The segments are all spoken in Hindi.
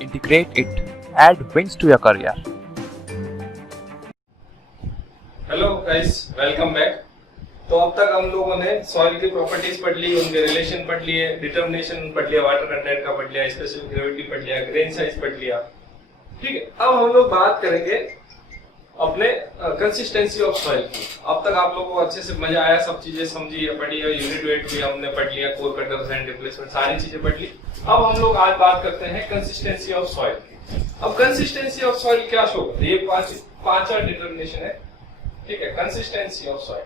integrate it, add wins to your career. Hello guys, welcome back. तो अब तक हम लोगों ने सॉइल की प्रॉपर्टीज पढ़ ली, उनके रिलेशन पढ़ लिए, डिटर्मिनेशन पढ़ लिया, वाटर कंटेंट का पढ़ लिया, स्पेसिफिक ग्रेविटी पढ़ लिया, ग्रेन साइज पढ़ लिया। ठीक है, अब हम लोग बात करेंगे अपने कंसिस्टेंसी ऑफ सॉइल की। अब तक आप लोगों को अच्छे से मजा आया, सब चीजें समझी या पढ़ी, यूनिट वेट भी हमने पढ़ लिया, कोर कटर्स एंड रिप्लेसमेंट सारी चीजें पढ़ ली। अब हम लोग आज बात करते हैं कंसिस्टेंसी ऑफ सॉइल की। अब कंसिस्टेंसी ऑफ सॉइल क्या शो करता है? ये पांचवा डिटर्मिनेशन है। ठीक है, consistency of soil,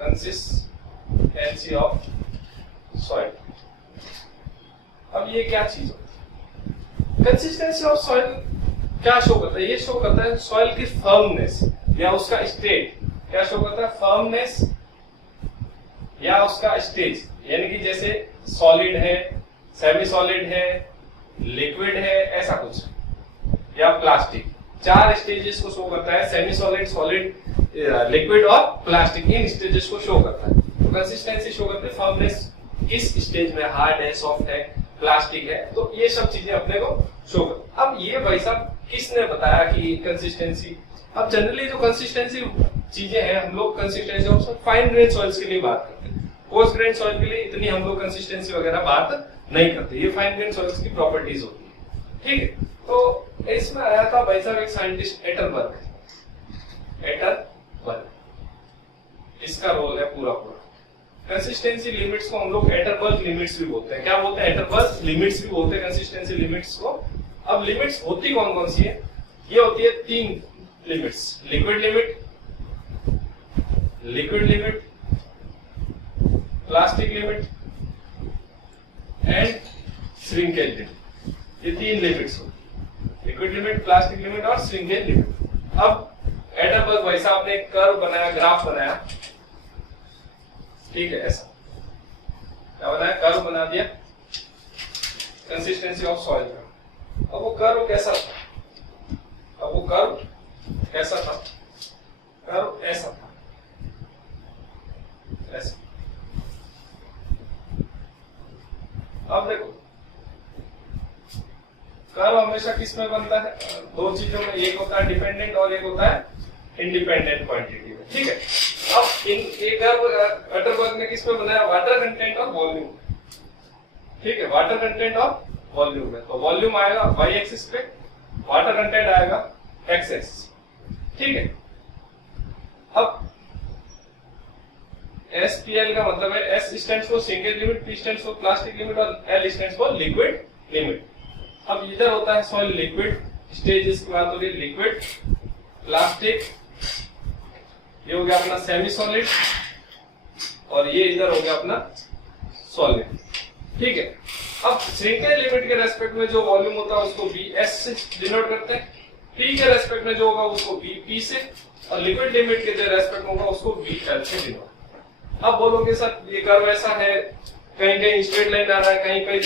consistency of soil. अब ये क्या चीज होती है? कंसिस्टेंसी ऑफ सॉइल क्या शो करता है? ये शो करता है सॉइल की फर्मनेस या उसका स्टेट। क्या शो करता है? फर्मनेस या उसका स्टेज। यानी कि जैसे सॉलिड है, सेमी सॉलिड है, लिक्विड है, ऐसा कुछ, या प्लास्टिक। चार स्टेजेस को शो करता है, सेमी सॉलिड, सॉलिड, लिक्विड और प्लास्टिक। इन स्टेजेस को शो करता है। तो कंसिस्टेंसी शो करते हैं फर्मनेस, किस स्टेज में, हार्ड है, सॉफ्ट है, प्लास्टिक है, तो ये सब चीजें अपने को शो करते। अब ये भाई साहब किसने बताया कि कंसिस्टेंसी? अब जनरली जो कंसिस्टेंसी चीजें हैं, हम लोग consistency of fine grain soils के लिए बात करते हैं। कोर्स ग्रेन सॉइल के लिए इतनी हम लोग कंसिस्टेंसी वगैरह बात नहीं करते। ये फाइन ग्रेन सॉइल्स की प्रॉपर्टीज होती है। ठीक है, तो इसमें आया था भाई साहब एक साइंटिस्ट एटरबर्ग। इसका रोल है पूरा कंसिस्टेंसी लिमिट्स को हम लोग एटरबर्ग लिमिट्स भी बोलते हैं। क्या बोलते हैं? एटरबर्ग लिमिट्स भी बोलते हैं कंसिस्टेंसी लिमिट्स को। अब लिमिट्स होती कौन कौन सी है? ये होती है तीन limits: liquid limit, plastic limit and shrinkage limit. ये तीन लिमिट्स होती है, लिक्विड लिमिट, प्लास्टिक लिमिट और श्रिंकेज लिमिट। अब एटरबर्ग भाई साहब ने एक कर्व बनाया, ग्राफ बनाया। ठीक है, ऐसा क्या बनाया? कर्व बना दिया कंसिस्टेंसी ऑफ सॉइल का। अब वो कर्व कैसा था? कर्व ऐसा था, ऐसा। अब देखो, कर्व हमेशा किस में बनता है? दो चीजों में, एक होता है डिपेंडेंट और एक होता है इंडिपेंडेंट क्वांटिटी में। ठीक है, अब ये कर्व एटरबर्ग ने किस पे बनाया? वाटर कंटेंट और वॉल्यूम। ठीक है, वाटर कंटेंट और वॉल्यूम में। तो वॉल्यूम आएगा वाई एक्सिस पे, वाटर कंटेंट आएगा एक्स एक्सिस। ठीक है, अब SPL का मतलब है, S stands for single limit, P stands for plastic limit और L stands for liquid limit. अब इधर होता है सॉइल लिक्विड स्टेज, इसकी बात हो रही है लिक्विड, प्लास्टिक, ये हो गया अपना सेमी सॉलिड, और ये इधर हो गया अपना सॉलिड। ठीक है, अब श्रिंकेज लिमिट के रेस्पेक्ट में जो वॉल्यूम होता है उसको BS से डिनोट करते हैं, P के रेस्पेक्ट में जो होगा उसको BP से, और लिक्विड लिमिट के जो रेस्पेक्ट में होगा उसको BL से डिनोट। अब बोलोगे सर ये कर्व ऐसा है, कहीं कहीं स्ट्रेट लाइन आ रहा है, कहीं कहीं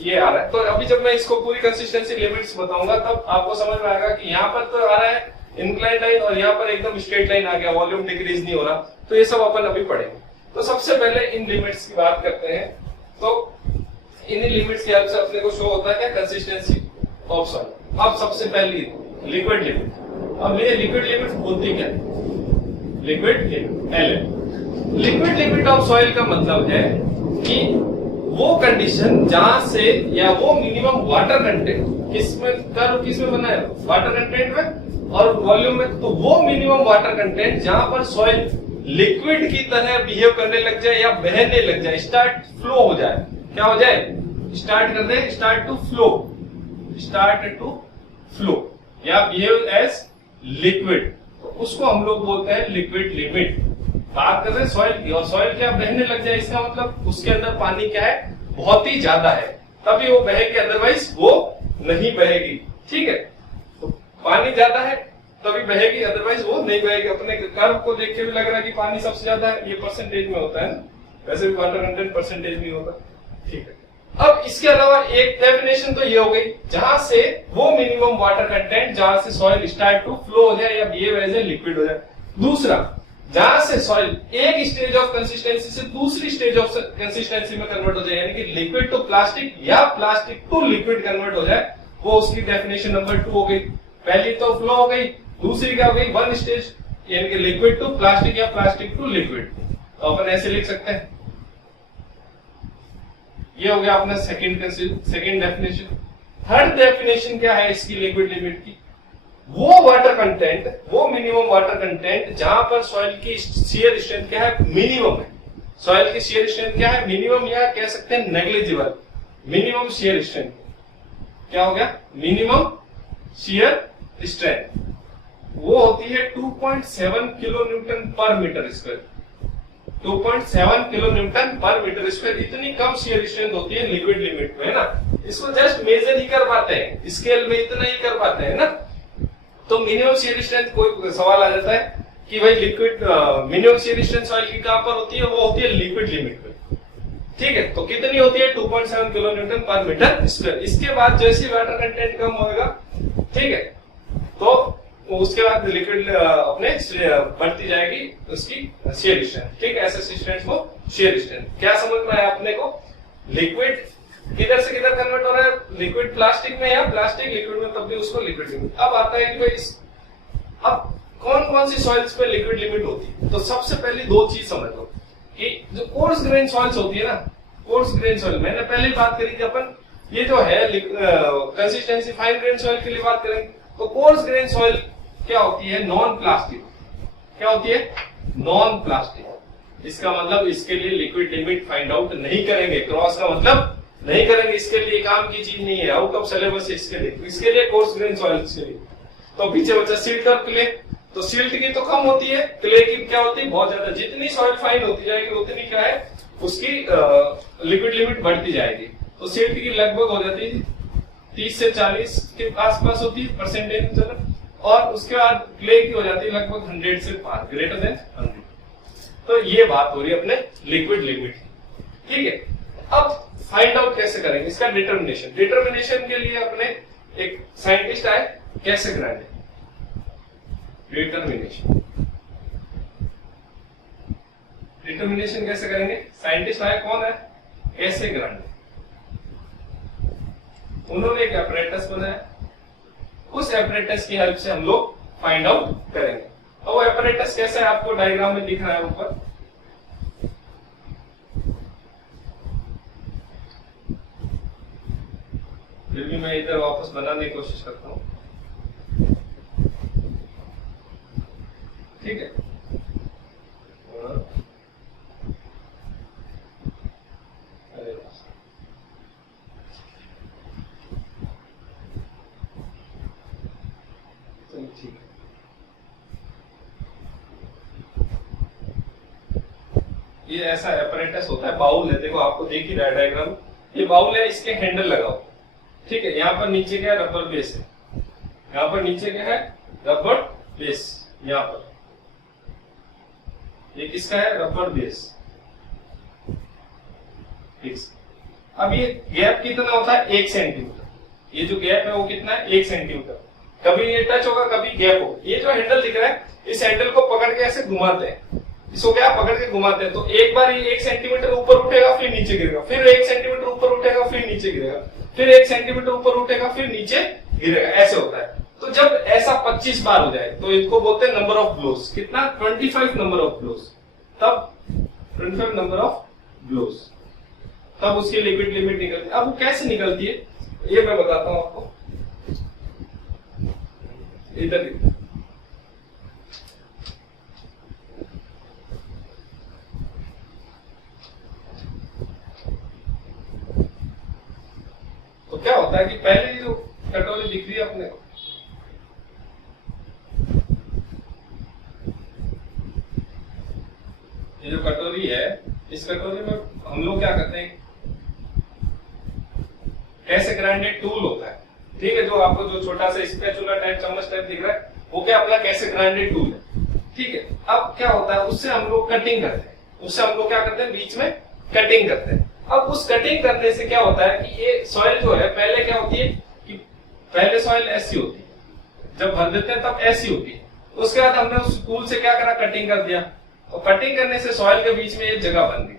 ये आ रहा है। तो अभी जब मैं इसको पूरी कंसिस्टेंसी लिमिट्स बताऊंगा तब आपको समझ में आएगा कि यहाँ पर तो आ रहा है इंक्लाइन लाइन और यहाँ पर एकदम स्ट्रेट लाइन आ गया, वॉल्यूम डिक्रीज नहीं हो रहा। तो ये सब अपन अभी पढ़ेंगे। तो सबसे पहले इन लिमिट्स की बात करते हैं। तो इन लिमिट्स की हेल्प से अपने को शो होता है क्या? Consistency of soil. अब सबसे पहली लिक्विड लिमिट। अब ये लिक्विड लिमिट होती क्या है? Liquid limit LL। Liquid limit of soil का मतलब है कि वो कंडीशन जहां से, या वो मिनिमम वाटर कंटेंट किसमें बना है? वाटर कंटेंट में और वॉल्यूम में। तो वो मिनिमम वाटर कंटेंट जहां पर सॉइल लिक्विड की तरह बिहेव करने लग जाए या बहने लग जाए, स्टार्ट फ्लो हो जाए। क्या हो जाए? स्टार्ट कर दे, स्टार्ट टू फ्लो या बिहेव एज लिक्विड, तो उसको हम लोग बोलते हैं लिक्विड लिमिट। बात कर रहे हैं सॉइल की, और सॉइल क्या बहने लग जाए, इसका मतलब उसके अंदर पानी क्या है? बहुत ही ज्यादा है, तभी वो बहेगी, अदरवाइज वो नहीं बहेगी। ठीक है, तो पानी ज्यादा है तभी बहेगी, अदरवाइज वो नहीं बहेगी। अपने कर्व को देख के भी लग रहा है कि पानी सबसे ज्यादा है, ये परसेंटेज में होता है ना, वैसे भी वाटर कंटेंट परसेंटेज में होता है। ठीक है, अब इसके अलावा एक डेफिनेशन तो ये हो गई जहां से वो मिनिमम वाटर कंटेंट जहां से सॉइल स्टार्ट टू फ्लो हो जाए या बिहेव एज ए लिक्विड हो जाए। दूसरा, जहां से सॉइल एक स्टेज ऑफ कंसिस्टेंसी से दूसरी स्टेज ऑफ कंसिस्टेंसी में कन्वर्ट हो जाए, यानी कि लिक्विड टू प्लास्टिक या प्लास्टिक टू लिक्विड कन्वर्ट हो जाए, वो उसकी डेफिनेशन नंबर 2 हो गई। पहली तो फ्लो हो गई, दूसरी क्या हो गई, वन स्टेज, यानी कि लिक्विड टू प्लास्टिक या प्लास्टिक टू लिक्विड। तो अपन ऐसे लिख सकते हैं, ये हो गया अपना सेकंड डेफिनेशन। थर्ड डेफिनेशन क्या है इसकी लिक्विड लिमिट की, वो वाटर कंटेंट, वो मिनिमम वाटर कंटेंट जहां पर सॉइल की शियर स्ट्रेंथ क्या है, मिनिमम है। सॉइल की शियर स्ट्रेंथ क्या है, मिनिमम, या कह सकते हैं नेग्लिजिबल। मिनिमम शियर स्ट्रेंथ क्या हो गया, मिनिमम शियर स्ट्रेंथ वो होती है 2.7 किलो न्यूटन पर मीटर स्क्वायर। 2.7 किलो न्यूटन पर मीटर स्क्वायर, इतनी कम शियर स्ट्रेंथ होती है लिक्विड लिमिट में, है ना। इसको जस्ट मेजर ही कर पाते हैं, स्केल में इतना ही कर पाते हैं ना। तो मिनिमम शियर स्ट्रेंथ, कोई सवाल आ जाता है कि भाई liquid minimum shear strength soil की कहां पर होती है, वो होती है लिक्विड लिमिट में, ठीक है। तो कितनी होती है, 2.7 किलो न्यूटन पर मीटर स्क्वायर। इसके बाद जैसे वाटर कंटेंट कम होगा, ठीक है, तो उसके बाद लिक्विड अपने बढ़ती जाएगी उसकी शियर स्ट्रेंथ, ठीक है। ऐसे स्ट्रेंथ को शियर स्ट्रेंथ। क्या समझ में आया अपने को, लिक्विड किधर से किधर कन्वर्ट हो रहा है, लिक्विड प्लास्टिक में या प्लास्टिक लिक्विड में, तब भी उसको लिक्विड लिमिट। अब आता है कि भाई अब कौन कौन सी सॉइल्स पे लिक्विड लिमिट होती है। तो सबसे पहले दो चीज समझ लो कि जो कोर्स ग्रेन सॉइल्स होती है ना, कोर्स ग्रेन सॉइल, मैंने पहले ही बात करी कि अपन ये जो है कंसिस्टेंसी फाइन ग्रेन सॉइल के लिए बात करेंगे। तो कोर्स ग्रेन सॉइल क्या होती है, नॉन प्लास्टिक। क्या होती है, नॉन प्लास्टिक। इसका मतलब इसके लिए लिक्विड लिमिट फाइंड आउट नहीं करेंगे, क्रॉस का मतलब नहीं करेंगे, इसके लिए काम की चीज नहीं है, आउट ऑफ सिलेबस इसके लिए कोर्स ग्रेन सॉइल्स के लिए। तो पीछे बचा सिल्ट और क्ले। तो सिल्ट की तो कम होती है, क्ले की क्या होती है, बहुत ज्यादा। जितनी सॉइल फाइन होती जाएगी उतनी क्या है, उसकी लिक्विड लिमिट बढ़ती जाएगी। तो सिल्ट की लगभग हो जाती है 30 से 40 के आसपास होती है परसेंटेज, चलो। और उसके बाद क्ले की हो जाती है लगभग 100 से पार, ग्रेटर देन 100। तो ये बात हो रही है अपने लिक्विड लिमिट, ठीक है। अब फाइंड आउट कैसे करेंगे इसका डिटर्मिनेशन। डिटर्मिनेशन के लिए अपने एक साइंटिस्ट आए, कैसे ग्रांडे। डिटर्मिनेशन, डिटर्मिनेशन कैसे करेंगे, साइंटिस्ट आए, कौन है, कैसे ग्रांडे। उन्होंने एक एपरेटस बनाया, उस एपरेटस की हेल्प से हम लोग फाइंड आउट करेंगे। और वो एपरेटस कैसा है आपको डायग्राम में दिख रहा है ऊपर। फिर भी मैं इधर वापस बनाने की कोशिश करता हूं, ठीक है। ठीक है, ये ऐसा एपरेटस होता है, बाउल है, देखो आपको देख ही रहा है डायग्राम। ये बाउल है, इसके हैंडल लगाओ, ठीक है। यहाँ पर नीचे क्या है, रबर बेस है। यहाँ पर नीचे क्या है, रबर बेस। यहाँ पर ये किसका है, रबर बेस, फिक्स। अब ये गैप कितना होता है, 1 सेंटीमीटर। ये जो गैप है वो कितना है, 1 सेंटीमीटर। कभी ये टच होगा, कभी गैप हो। ये जो हैंडल दिख रहा है, इस हैंडल को पकड़ के ऐसे घुमाते हैं, इसको क्या पकड़ के घुमाते हैं। तो एक बार ये 1 सेंटीमीटर ऊपर उठेगा, फिर नीचे गिरेगा, फिर 1 सेंटीमीटर ऊपर उठेगा, फिर नीचे गिरेगा, फिर 1 सेंटीमीटर ऊपर उठेगा, फिर नीचे गिरेगा, ऐसे होता है। तो जब ऐसा 25 बार हो जाए तो इसको बोलते हैं नंबर ऑफ ब्लोस। कितना, 25 नंबर ऑफ ब्लोस। तब 25 नंबर ऑफ ब्लोस, तब उसकी लिक्विड लिमिट निकलती है। अब वो कैसे निकलती है ये मैं बताता हूं आपको। इधर तो क्या होता है कि पहले जो कटोरी दिख रही है अपने को, ये जो कटोरी है, इस कटोरी में हम लोग क्या करते हैं, कैसे ग्राइंडेड टूल होता है, ठीक है। जो आपको जो छोटा सा स्पैचुला टाइप, चम्मच टाइप दिख रहा है, वो क्या अपना कैसे ग्राइंडेड टूल है, ठीक है। अब क्या होता है, उससे हम लोग कटिंग करते हैं, उससे हम लोग क्या करते हैं, बीच में कटिंग करते हैं। अब उस कटिंग करने से क्या होता है कि ये सॉइल जो है, पहले क्या होती है कि पहले सॉइल ऐसी होती है, जब भर देते हैं तब ऐसी होती है। उसके बाद हमने उस टूल से क्या करा, कटिंग कर दिया, तो कटिंग करने से सॉइल के बीच में ये जगह बन गई,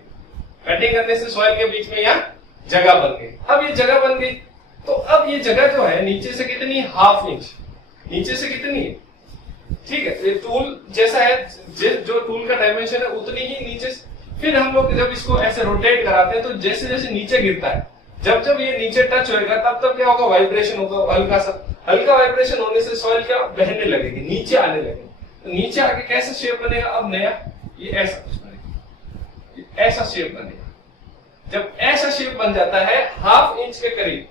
कटिंग करने से सॉइल के बीच में यहाँ जगह बन गई। अब ये जगह बन गई तो अब ये जगह जो है नीचे से कितनी, ½ इंच नीचे से कितनी है, ठीक है। ये टूल जैसा है, जो टूल का डायमेंशन है उतनी ही नीचे से। फिर हम लोग जब इसको ऐसे रोटेट कराते हैं तो जैसे जैसे नीचे गिरता है, जब जब ये नीचे टच होएगा तब तब क्या होगा, वाइब्रेशन होगा, हल्का सा, हल्का वाइब्रेशन होने से सॉइल क्या बहने लगेगी, नीचे आने लगेगी। तो नीचे आके कैसा शेप बनेगा, अब नया ये ऐसा कुछ बनेगा, ऐसा शेप बनेगा। जब ऐसा शेप बन जाता है ½ इंच के करीब,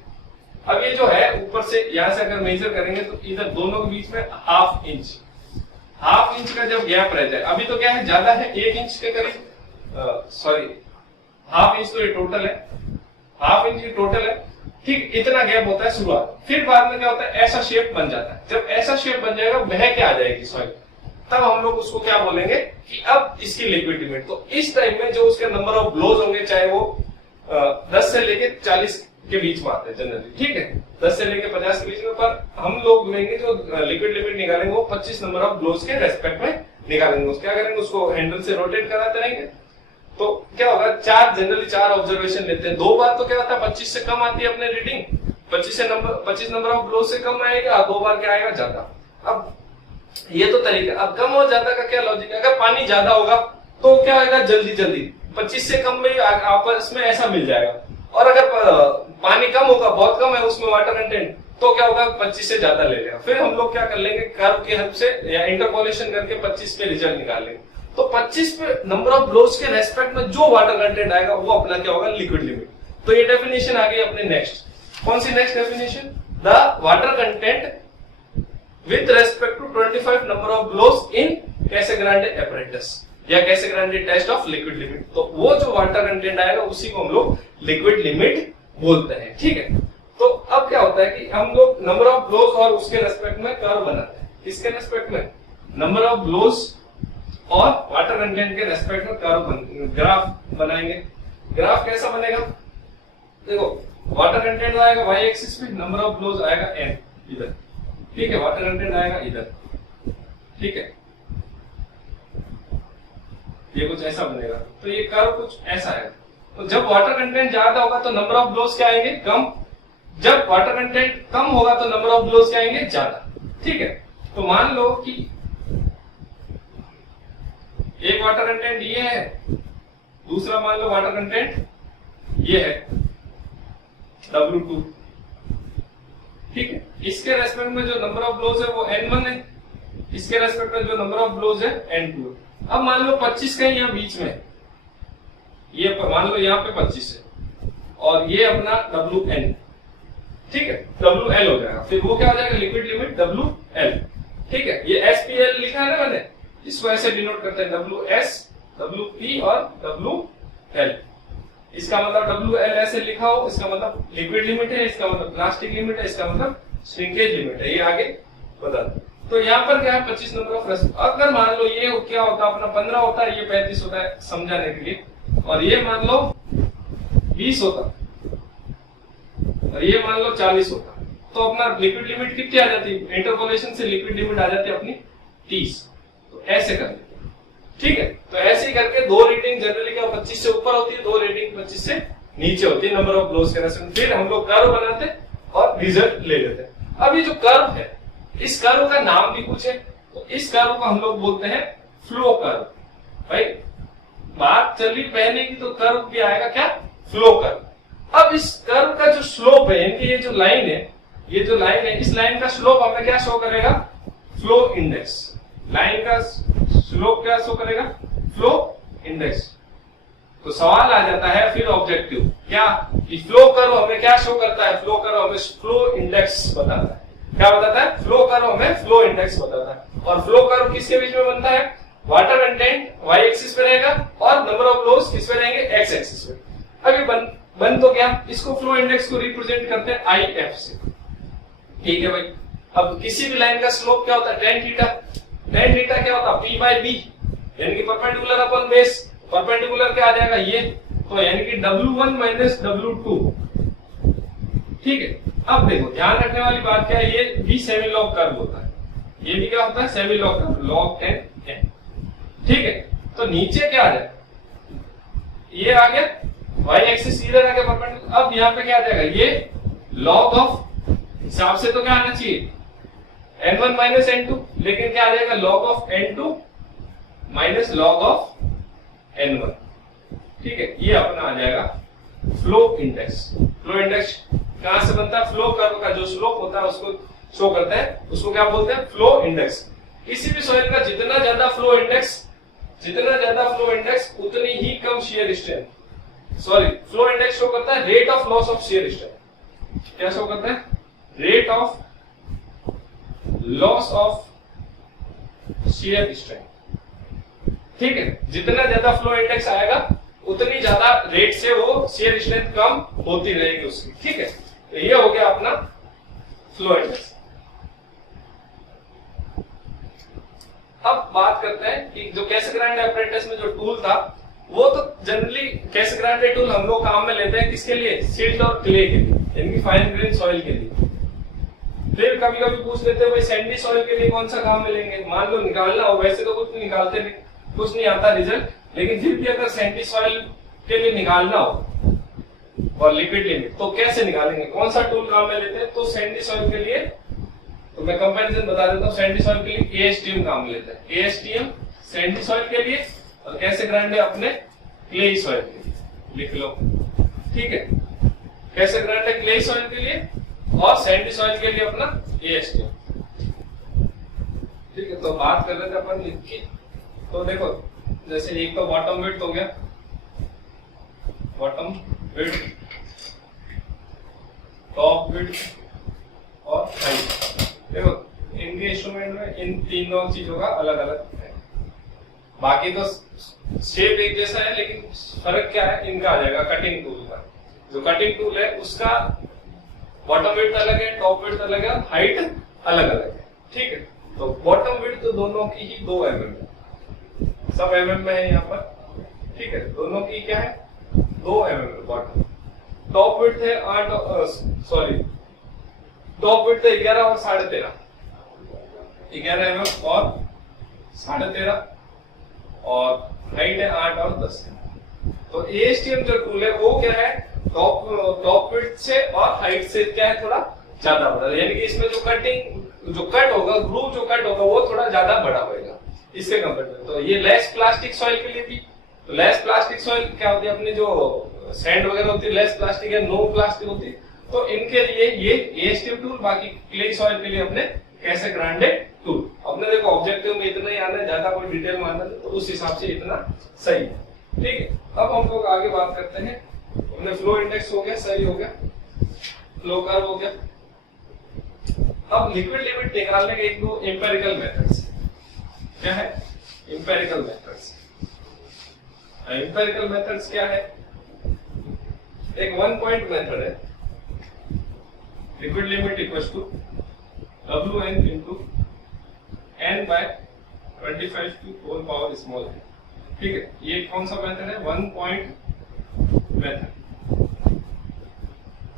अब ये जो है ऊपर से यहां से अगर मेजर करेंगे तो इधर दोनों के बीच में ½ इंच, ½ इंच का जब गैप रह जाए, अभी तो क्या है ज्यादा है 1 इंच के करीब, सॉरी ½ इंच तो ये टोटल है, ½ इंच की टोटल है, ठीक। इतना गैप होता है शुरुआत। फिर बाद में क्या होता है, ऐसा शेप बन जाता है। जब ऐसा शेप बन जाएगा, बह के आ जाएगी सॉइल, तब हम लोग उसको क्या बोलेंगे कि अब इसकी लिक्विड लिमिट। तो इस टाइम में जो उसके नंबर ऑफ ब्लोज होंगे, चाहे वो 10 से लेके 40 के बीच में आते हैं जनरली, ठीक है, 10 से लेके 50 के बीच में, पर हम लोग लेंगे जो लिक्विड लिमिट निकालेंगे वो 25 नंबर ऑफ ब्लोज के रेस्पेक्ट में निकालेंगे। उसको क्या करेंगे, उसको हैंडल से रोटेट कराते रहेंगे। तो क्या होगा, जनरली 4 ऑब्जर्वेशन लेते हैं। 2 बार तो क्या होता है 25 से कम आती है अपने रीडिंग, 25 नंबर ऑफ ब्लोज से कम आएगा, 2 बार क्या आएगा, ज्यादा। अब ये तो तरीका। अब कम और ज्यादा का क्या लॉजिक है, अगर पानी ज्यादा होगा तो क्या होगा, जल्दी जल्दी 25 से कम में आपस में ऐसा मिल जाएगा। और अगर पानी कम होगा, बहुत कम है उसमें वाटर कंटेंट, तो क्या होगा 25 से ज्यादा ले लेगा। फिर हम लोग क्या कर लेंगे, कर्व की हेल्प से या इंटरपोलेशन करके 25 पे रिजल्ट निकाल लेंगे। तो 25 पे नंबर ऑफ ब्लोज के रेस्पेक्ट में जो वाटर कंटेंट आएगा वो अपना क्या होगा, लिक्विड लिमिट। तो ये डेफिनेशन आ गई अपने नेक्स्ट। कौन सी next definition, the water content with respect to 25 number of blows in Casagrande apparatus या Casagrande test of liquid limit. तो वो जो वाटर कंटेंट आएगा उसी को हम लोग लिक्विड लिमिट बोलते हैं, ठीक है। तो अब क्या होता है कि हम लोग नंबर ऑफ ब्लोज और उसके रेस्पेक्ट में कर्व बनाते हैं। किसके रेस्पेक्ट में, नंबर ऑफ ब्लोज और वाटर कंटेंट के रेस्पेक्ट में कर्व ग्राफ बनाएंगे। ग्राफ कैसा बनेगा, देखो वाटर कंटेंट आएगा y एक्सिस पे, नंबर ऑफ ब्लोज आएगा n इधर, ठीक है, वाटर कंटेंट आएगा इधर, ठीक है, ये कुछ ऐसा बनेगा। तो ये कर्व कुछ ऐसा है। तो जब वाटर कंटेंट ज्यादा होगा तो नंबर ऑफ ब्लोज क्या आएंगे, कम। जब वाटर कंटेंट कम होगा तो नंबर ऑफ ब्लोज क्या आएंगे, ज्यादा, ठीक है। तो मान लो कि एक वाटर कंटेंट ये है, दूसरा मान लो वाटर कंटेंट ये है W2, ठीक है। इसके रेस्पेक्ट में जो नंबर ऑफ ब्लोज है वो N1 है, इसके रेस्पेक्ट में जो नंबर ऑफ ब्लोज है N2 है। अब मान लो 25 कहीं यहाँ बीच में, ये मान लो यहाँ पे 25 है और ये अपना WN, ठीक है, WL हो जाएगा। फिर वो क्या हो जाएगा, लिक्विड लिमिट WL, ठीक है। ये SPL लिखा है ना मैंने, इसको ऐसे डिनोट करते हैं WS, WP और WL। इसका मतलब WL ऐसे लिखा हो, इसका मतलब लिक्विड लिमिट है, इसका मतलब प्लास्टिक लिमिट है, इसका मतलब श्रिंकेज लिमिट है। ये आगे बता दो। तो यहाँ पर क्या है 25 नंबर ऑफ रेस्पेक्ट। अगर मान लो ये क्या होता है अपना 15 होता है, ये 35 होता है समझाने के लिए, और ये मान लो 20 होता और ये मान लो 40 होता, तो अपना लिक्विड लिमिट कितनी आ जाती है, इंटरपोलेशन से लिक्विड लिमिट आ जाती है अपनी 30। तो ऐसे कर लेते हैं, ठीक है। तो ऐसे ही करके 2 रीडिंग जनरली क्या 25 से ऊपर होती है, 2 रीडिंग 25 से नीचे होती है नंबर ऑफ ब्लोज के रेस्पेक्ट। फिर हम लोग कर्व बनाते और रिजल्ट ले लेते हैं। अब ये जो कर्व है, इस कर्व का नाम भी कुछ है, तो इस कर्व को हम लोग बोलते हैं फ्लो कर्व। भाई बात चली पहले की, तो कर्व भी आएगा क्या, फ्लो कर्व। अब इस कर्व का जो स्लोप है, यानी ये जो लाइन है, ये जो लाइन है, इस लाइन का स्लोप हमें क्या शो करेगा, फ्लो इंडेक्स। लाइन का स्लोप क्या शो करेगा, फ्लो इंडेक्स। तो सवाल आ जाता है फिर ऑब्जेक्टिव क्या, कि फ्लो कर्व हमें क्या शो करता है, फ्लो कर्व हमें फ्लो इंडेक्स बताता है। क्या बताता है, फ्लो कर्व हमें फ्लो इंडेक्स बताता है। और फ्लो कर्व किसके बीच में बनता है, वाटर कंटेंट y एक्सिस पे रहेगा और नंबर ऑफ ब्लोज किस पे रहेंगे, x एक्सिस पे। अभी बन तो क्या, इसको फ्लो इंडेक्स को रिप्रेजेंट करते हैं IF से, ठीक है भाई। अब किसी भी लाइन का स्लोप क्या होता है, tan थीटा। tan थीटा क्या होता है, P by B, यानी कि परपेंडिकुलर अपॉन बेस। परपेंडिकुलर क्या आ जाएगा ये, तो यानी कि W1 माइनस W2, ठीक है। अब देखो ध्यान रखने वाली बात क्या है, ये भी सेमी लॉग कर्व होता है, ये भी क्या होता है, semi log curve, log n, ठीक है। तो नीचे क्या आ जाएगा, ये आ गया y एक्सिस इधर आ गया परपेंडिकुलर। अब यहाँ पे क्या आ जाएगा, ये log ऑफ हिसाब से तो क्या आना चाहिए n1 माइनस n2, लेकिन क्या आ जाएगा log of n2 minus log of n1। ठीक है, ये अपना आ जाएगा फ्लो इंडेक्स। फ्लो इंडेक्स कहां से बनता है, फ्लो कर्व का जो स्लोप होता है उसको शो करता है, उसको क्या बोलते हैं, फ्लो इंडेक्स। किसी भी सॉइल का जितना ज्यादा फ्लो इंडेक्स उतनी ही कम shear strength, sorry flow index show करता है rate of loss of shear strength. क्या शो करता है, rate of loss of shear strength. ठीक है, जितना ज्यादा फ्लो इंडेक्स आएगा उतनी ज्यादा रेट से वो शियर स्ट्रेंथ कम होती रहेगी उसकी। ठीक है, तो ये हो गया अपना फ्लो इंडेक्स। अब बात करते हैं कि जो कैसेग्रांडे apparatus में जो टूल था, वो तो जनरली कैसेग्रांडे टूल हम लोग काम में लेते हैं किसके लिए, सिल्ट और क्ले के लिए, यानी कि फाइन ग्रेन सॉइल के लिए। फिर कभी कभी पूछ लेते हैं भाई सैंडी सॉइल के लिए कौन सा काम में लेंगे, मान लो निकालना हो, वैसे तो कुछ निकालते नहीं, कुछ नहीं आता रिजल्ट, लेकिन फिर भी अगर सैंडी सॉइल के लिए निकालना हो और लिक्विड लिमिट तो कैसे निकालेंगे, कौन सा टूल काम में लेते हैं, तो सैंडी सॉइल के लिए तो मैं कंपैरिजन बता देता हूँ। सैंडी सॉइल के लिए एएसटीएम काम में लेता है, एएसटीएम सैंडी सॉइल के लिए, और कैसेग्रांडे अपने क्ले सॉइल के लिए, लिख लो। ठीक है, कैसेग्रांडे क्ले सॉइल के लिए और सैंडी सॉइल के लिए अपना एएसटीएम। ठीक है, तो बात कर रहे थे अपन लिख के, तो देखो जैसे एक तो बॉटम विड्थ हो गया, बॉटम विड्थ, टॉप विड्थ और हाइट। देखो इनके इंस्ट्रूमेंट में इन तीनों चीजों का अलग अलग है, बाकी तो शेप एक जैसा है, लेकिन फर्क क्या है इनका आ जाएगा कटिंग टूल का। जो कटिंग टूल है उसका बॉटम विड्थ अलग है, टॉप विड्थ अलग है, हाइट अलग अलग है। ठीक है, तो बॉटम विड्थ तो दोनों की ही 2 mm है, सब mm में है यहाँ पर। ठीक है, दोनों की क्या है 2 mm बॉटम। टॉप विड्थ है 8, टॉप विड्थ है 11 और 13.5, 11 mm और 13.5, और हाइट है 8 और 10। तो एएसटीएम जो टूल है वो क्या है, टॉप विड्थ से और हाइट से क्या है थोड़ा ज्यादा बड़ा, यानी कि इसमें जो कट होगा, ग्रूव जो कट होगा वो थोड़ा ज्यादा बड़ा होगा इससे कंपेयर में। तो ये लेस प्लास्टिक सॉइल के लिए भी, तो लेस प्लास्टिक सॉइल क्या होती है, अपनी जो सैंड वगैरह होती है लेस प्लास्टिक है, नो प्लास्टिक होती है, तो इनके लिए ये एएसटीएम टूल, बाकी क्ले सॉइल के लिए अपने कैसेग्रांडे टूल। अपने देखो ऑब्जेक्टिव में इतना ही आना है, ज्यादा कोई डिटेल में आना है, तो उस हिसाब से इतना सही है। ठीक है, अब हम लोग आगे बात करते हैं। हमने फ्लो इंडेक्स हो गया, सही हो गया, फ्लो कर्व हो गया। अब लिक्विड लिमिट निकालने के 1-2 एम्पिरिकल मेथड्स। क्या है एम्पिरिकल मेथड्स? एम्पिरिकल मेथड्स क्या है, एक 1 पॉइंट मेथड है, liquid limit equals to Wn into n by 25 to whole power small n। ठीक है, ये कौन सा मेथड है, 1 पॉइंट मेथड।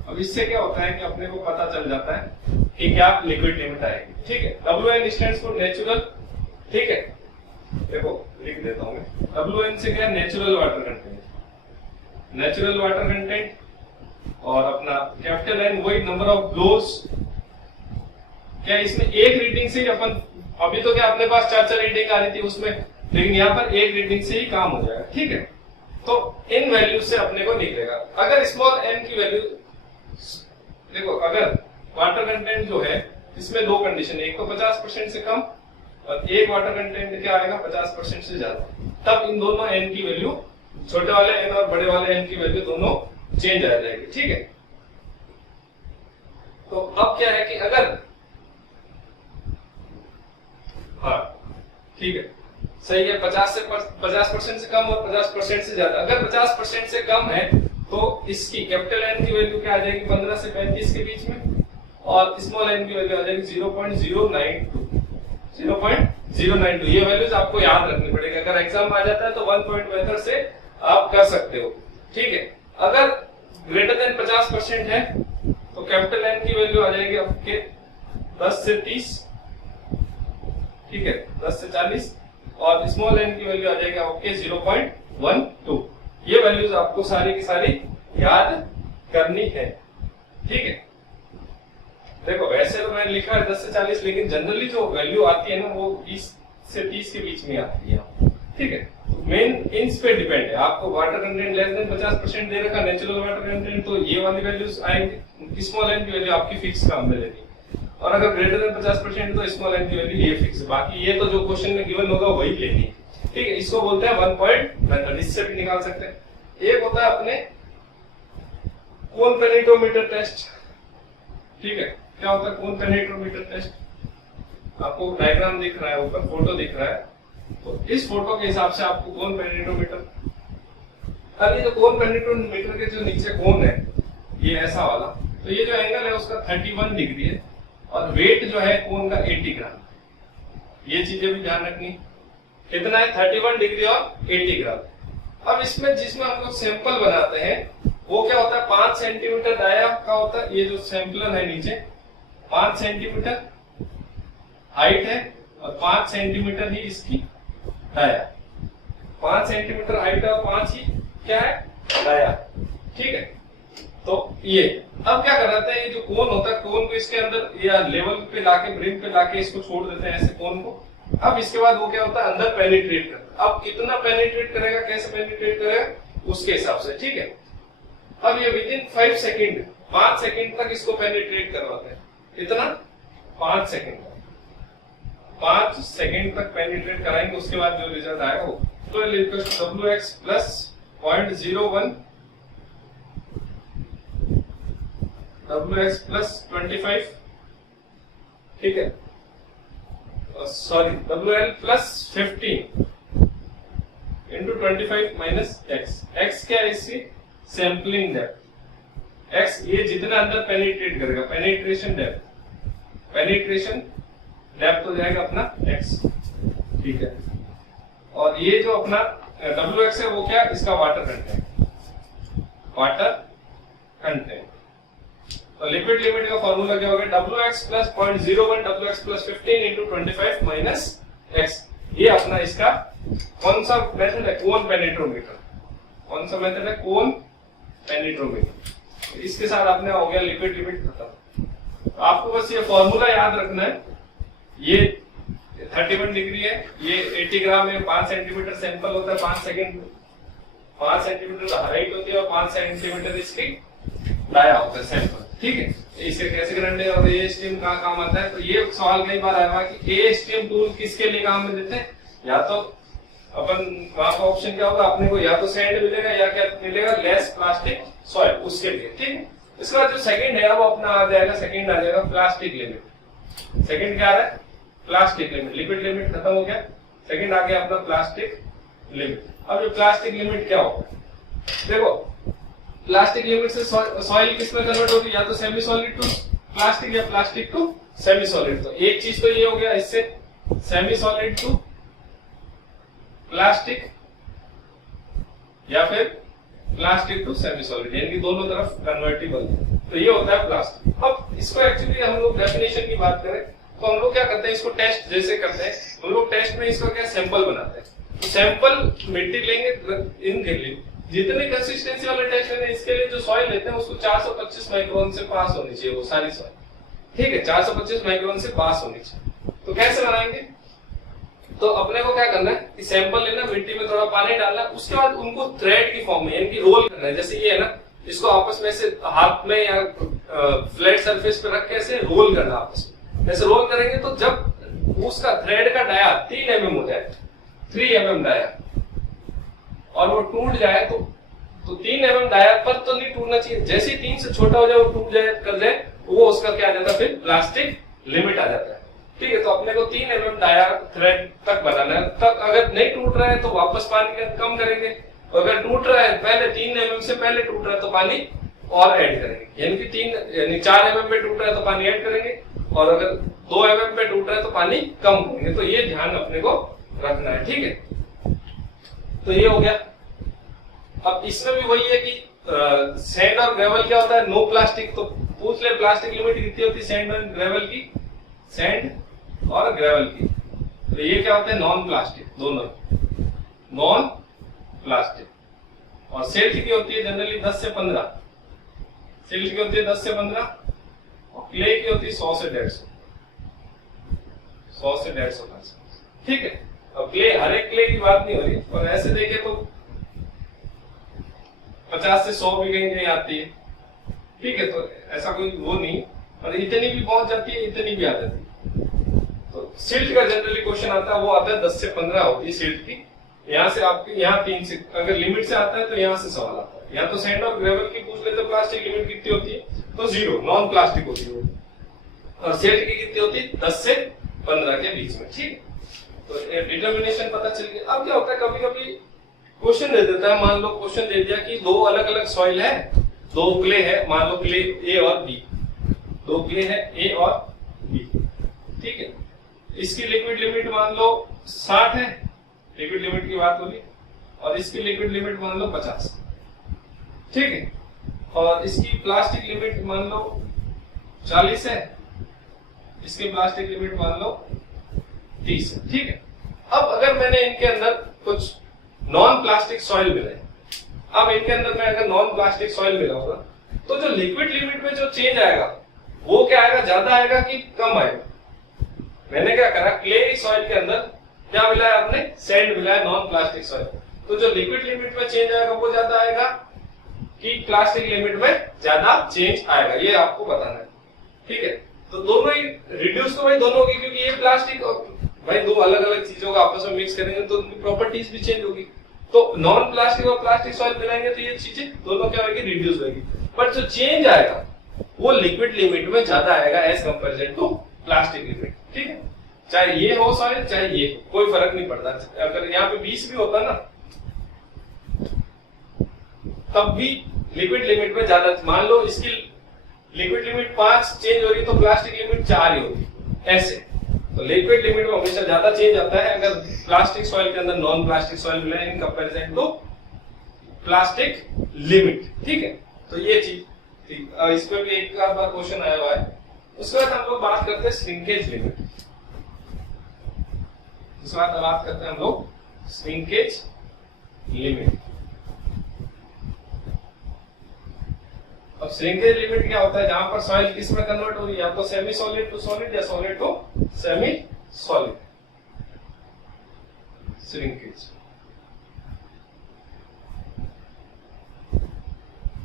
अब इससे क्या होता है कि अपने को पता चल जाता है कि क्या लिक्विड लिमिट आएगी। ठीक है, Wn स्टैंड्स फॉर नेचुरल। ठीक है, देखो लिख देता हूं मैं, Wn से क्या, natural water content, natural water content, और अपना कैपिटल N वही नंबर ऑफ ब्लोज। क्या इसमें एक रीडिंग से ही अपन, अभी तो क्या अपने पास 4 रीडिंग आ रही थी उसमें, लेकिन यहाँ पर एक रीडिंग से ही काम हो जाएगा। ठीक है, तो इन वैल्यू से अपने को निकलेगा। अगर स्मॉल n की वैल्यू, देखो अगर वाटर कंटेंट जो है इसमें 2 कंडीशन है, एक तो 50% से कम और एक वाटर कंटेंट क्या आएगा 50% से ज्यादा, तब इन दोनों n की वैल्यू, छोटे वाले n और बड़े वाले n की वैल्यू दोनों चेंज आ जाएगी। ठीक है, तो अब क्या है कि अगर, हाँ ठीक है सही है, 50% से कम और 50% से ज्यादा। अगर 50% से कम है तो इसकी कैपिटल N की वैल्यू क्या आ जाएगी 15 से 35 के बीच में, और स्मॉल n की वैल्यू आ जाएगी 0.092। ये वैल्यूज आपको याद रखनी पड़ेगी, अगर एग्जाम आ जाता है तो 1 पॉइंट मेथड से आप कर सकते हो। ठीक है, अगर ग्रेटर देन 50% है तो कैपिटल N की वैल्यू आ जाएगी आपके 10 से 30, ठीक है 10 से 40, और स्मॉल n की वैल्यू आ जाएगी आपके 0.12। ये वैल्यूज आपको सारी की सारी याद करनी है, ठीक है। देखो वैसे तो मैंने लिखा है 10 से 40, लेकिन जनरली जो वैल्यू आती है ना वो 20 से 30 के बीच में आती है, ठीक है। मेन इंच पे डिपेंड है, आपको वाटर कंटेंट लेस देन 50% दे रखा नेचुरल वाटर कंटेंट, तो ये वाली वैल्यूज आएंगे। स्मॉल n की वैल्यू आपकी फिक्स काम मिलेगी, और अगर ग्रेटर देन 50% तो स्मॉल n की वैल्यू ये फिक्स है। बाकी ये तो जो क्वेश्चन में गिवन होगा वही लेनी है, ठीक है। इसको बोलते हैं 1 पॉइंट मेथड, इससे भी निकाल सकते हैं। एक होता है अपने कोन पेनिट्रोमीटर टेस्ट, ठीक है। क्या होता है कोन पेनिट्रोमीटर टेस्ट? आपको डायग्राम दिख रहा है, ऊपर फोटो दिख रहा है, तो इस फोटो के हिसाब से आपको कोन पेनिट्रोमीटर, अब ये जो कोन पेनिट्रोमीटर के जो नीचे कोन है ये ऐसा वाला, तो ये जो एंगल है उसका 31 डिग्री है, और वेट जो है कोन का 80 ग्राम। ये चीजें भी ध्यान रखनी, कितना है 31 डिग्री और 80 ग्राम। अब इसमें जिसमें हम लोग सैंपल बनाते हैं वो क्या होता है 5 सेंटीमीटर डाया का होता है। ये जो सैंपलर है नीचे 5 सेंटीमीटर हाइट है और 5 सेंटीमीटर ही इसकी डाया, 5 सेंटीमीटर हाइट और 5 ही क्या है डाया, ठीक है। तो ये अब क्या कर रहा था, ये जो कोन होता है कोन को इसके अंदर या लेवल पे लाके ब्रिम पे लाके इसको छोड़ देते हैं ऐसे कोन को। अब इसके बाद वो क्या होता है अंदर पेनिट्रेट करता है। अब कितना पेनिट्रेट करेगा, कैसे पेनिट्रेट करेगा उसके हिसाब से, ठीक है। अब ये विदिन 5 सेकेंड 5 सेकेंड तक इसको पेनिट्रेट करवाते हैं। इतना 5 सेकेंड 5 सेकेंड तक पेनिट्रेट कराएंगे, उसके बाद जो रिजल्ट आएगा वो तो WX प्लस 0.01 WX प्लस 25, ठीक है, sorry WL plus 15 into 25 minus x क्या है इसकी सैंपलिंग डेप्थ, x ये जितना अंदर पेनिट्रेट करेगा, पेनिट्रेशन डेप्थ हो जाएगा अपना x, ठीक है। और ये जो अपना WX है वो क्या इसका वाटर कंटेंट। तो लिक्विड लिमिट का फॉर्मूला क्या होगा WX plus 0.01 WX plus 15 into 25 minus x। ये अपना इसका कौन सा मेथड है कोन पेनिट्रोमीटर, कौन सा मेथड है कोन पेनिट्रोमीटर। इसके साथ आपने हो गया लिक्विड लिमिट खत्म। तो आपको बस ये फॉर्मूला याद रखना है, ये 31 डिग्री है, ये 80 ग्राम है, 5 सेंटीमीटर सैंपल होता है, 5 सेंटीमीटर हाइट होती है और 5 सेंटीमीटर इसकी डाया होता है सैंपल, ठीक है। इसे कैसे करंट और ए स्ट्रीम का काम आता है, तो ये सवाल कई बार आया कि ए स्ट्रीम टूल किसके लिए काम में देते हैं, या तो अपन वहां का ऑप्शन क्या होगा अपने को, या तो सैंड मिलेगा या क्या मिलेगा लेस प्लास्टिक सॉइल, उसके लिए, ठीक है। इसके बाद जो सेकंड है वो अपना आ जाएगा, सेकंड आ जाएगा प्लास्टिक लिमिट। सेकंड क्या आ रहा है प्लास्टिक लिमिट, लिक्विड लिमिट खत्म हो गया, सेकंड आ गया अपना प्लास्टिक लिमिट। अब ये प्लास्टिक लिमिट क्या होगा, देखो प्लास्टिक लिमिट से सॉइल किस में कन्वर्ट होगी, या तो सेमी सॉलिड टू प्लास्टिक या प्लास्टिक टू सेमी सॉलिड। तो एक चीज तो ये हो गया इससे सेमी सॉलिड टू प्लास्टिक या फिर प्लास्टिक टू सेमी सॉलिड, यानी कि दोनों तरफ कन्वर्टिबल। तो ये होता है प्लास्टिक। अब इसको एक्चुअली हम लोग डेफिनेशन की बात करें तो हम लोग क्या करते हैं, इसको टेस्ट जैसे करते हैं हम लोग, टेस्ट में इसका क्या सैंपल बनाते हैं। तो सैंपल मिट्टी लेंगे इनके लिए जितनी कंसिस्टेंसी वाले टेस्ट लेने, इसके लिए जो सॉइल लेते हैं उसको 425 माइक्रोन से पास होनी चाहिए वो सारी सॉइल, ठीक है, 425 माइक्रोन से पास होनी चाहिए। तो कैसे बनाएंगे, तो अपने को क्या करना है कि सैंपल लेना, मिट्टी में थोड़ा पानी डालना, उसके बाद उनको थ्रेड की फॉर्म में यानी कि रोल करना है। जैसे ये है ना, इसको आपस में से हाथ में या फ्लैट सरफेस पे रख के ऐसे रोल करना आपस में। ऐसे रोल करेंगे तो जब उसका थ्रेड का डाया 3 mm हो जाए, 3 mm डाया, और वो टूट जाए तो 3 mm डाया पर तो नहीं टूटना चाहिए, जैसे ही 3 से छोटा हो जाए वो टूट जाए कर जाए, वो उसका क्या आ जाता है फिर प्लास्टिक लिमिट आ जाता है, ठीक है। तो अपने को 3 mm डाया थ्रेड तक बनाना है। तक अगर नहीं टूट रहा है तो वापस पानी कम करेंगे, अगर टूट रहा है पहले 3 mm से पहले टूट रहा है तो पानी और ऐड करेंगे, यानी 4 mm पे टूट रहा है तो पानी ऐड करेंगे, और अगर 2 mm पे टूट रहा है तो पानी कम करेंगे। तो ये ध्यान अपने को रखना है, ठीक है। तो ये हो गया। अब इसमें भी वही है कि सैंड और ग्रेवल क्या होता है, नो प्लास्टिक। तो पूछ ले प्लास्टिक लिमिट कितनी होती है सैंड और ग्रेवल की, सैंड और ग्रेवल की। तो ये क्या होता है नॉन प्लास्टिक। दोनों नॉन प्लास्टिक। और सिल्ट की होती है जनरली 10 से 15, सिल्ट की होती है 10 से 15 और क्ले की होती है 100 से 150, 100 से 150। ठीक है, अब क्ले हर एक क्ले की बात नहीं हो रही, और ऐसे देखे तो 50 से 100 भी कहीं आती है। ठीक है, तो ऐसा कोई वो नहीं, और इतनी भी पहुंच जाती है, इतनी भी आ जाती है। तो सिल्ट का जनरली क्वेश्चन आता है, वो आता है 10 से 15 होती है सिल्ट की। यहाँ से आपके यहाँ 3 से अगर लिमिट से आता है तो यहाँ से सवाल आता है। यहाँ तो सैंड और ग्रेवल की पूछ लेते, प्लास्टिक लिमिट कितनी होती है, तो 0 नॉन प्लास्टिक होती है, और सिल्ट की कितनी होती है 10 से 15 के बीच में। ठीक, तो डिटर्मिनेशन पता चल गया। अब क्या होता है, कभी कभी क्वेश्चन दे देता है, मान लो क्वेश्चन दे दिया कि 2 अलग अलग सॉइल है, 2 क्ले है, मान लो क्ले ए और बी, 2 क्ले है ए और बी। ठीक है, इसकी लिक्विड लिमिट मान लो 60 है, लिक्विड लिमिट की बात होगी, और इसकी लिक्विड लिमिट मान लो 50। ठीक है, और इसकी प्लास्टिक लिमिट मान लो 40 है, इसकी प्लास्टिक लिमिट मान लो 30 है। ठीक है, अब अगर मैंने इनके अंदर कुछ नॉन प्लास्टिक सॉइल मिला है, अब इनके अंदर मैं अगर नॉन प्लास्टिक सॉइल मिला होगा, तो जो लिक्विड लिमिट में जो चेंज आएगा वो क्या आएगा, ज्यादा आएगा कि कम आएगा। मैंने क्या करा, क्ले सॉइल के अंदर क्या मिला है आपने, सैंड मिला है, नॉन प्लास्टिक सॉइल, तो जो लिक्विड लिमिट में चेंज आएगा वो ज्यादा आएगा कि प्लास्टिक लिमिट में ज्यादा चेंज आएगा, ये आपको बताना है। ठीक है, तो दोनों ही रिड्यूस तो भाई दोनों की, क्योंकि ये प्लास्टिक और भाई 2 अलग अलग चीजों को आपस में मिक्स करेंगे तो उनकी प्रॉपर्टीज भी चेंज होगी। तो नॉन प्लास्टिक और प्लास्टिक सॉइल मिलाएंगे तो ये चीजें दोनों क्या होगी, रिड्यूस होगी। बट जो चेंज आएगा वो लिक्विड लिमिट में ज्यादा आएगा as comparison to plastic limit. ठीक है, चाहे ये हो सॉइल चाहे ये हो, कोई फर्क नहीं पड़ता। अगर यहाँ पे 20 भी होता ना तब भी लिक्विड लिमिट में ज्यादा, मान लो इसकी लिक्विड लिमिट 5 चेंज हो रही तो प्लास्टिक लिमिट 4 ही होगी, ऐसे। तो लिक्विड लिमिट में हमेशा ज्यादा चेंज आता है अगर प्लास्टिक सॉइल के अंदर नॉन प्लास्टिक सॉइल मिला है in comparison to plastic limit. ठीक है, तो ये चीज ठीक, इस पे भी एक बार क्वेश्चन आया हुआ है। उसके बाद हम लोग बात करते हैं श्रिंकेज लिमिट। उसके बाद बात करते हैं हम लोग श्रिंकेज लिमिट। अब श्रिंकेज लिमिट क्या होता है, जहां पर सॉइल किस में कन्वर्ट हो रही है, या तो सेमी सॉलिड टू सॉलिड या solid to semi solid, shrinkage.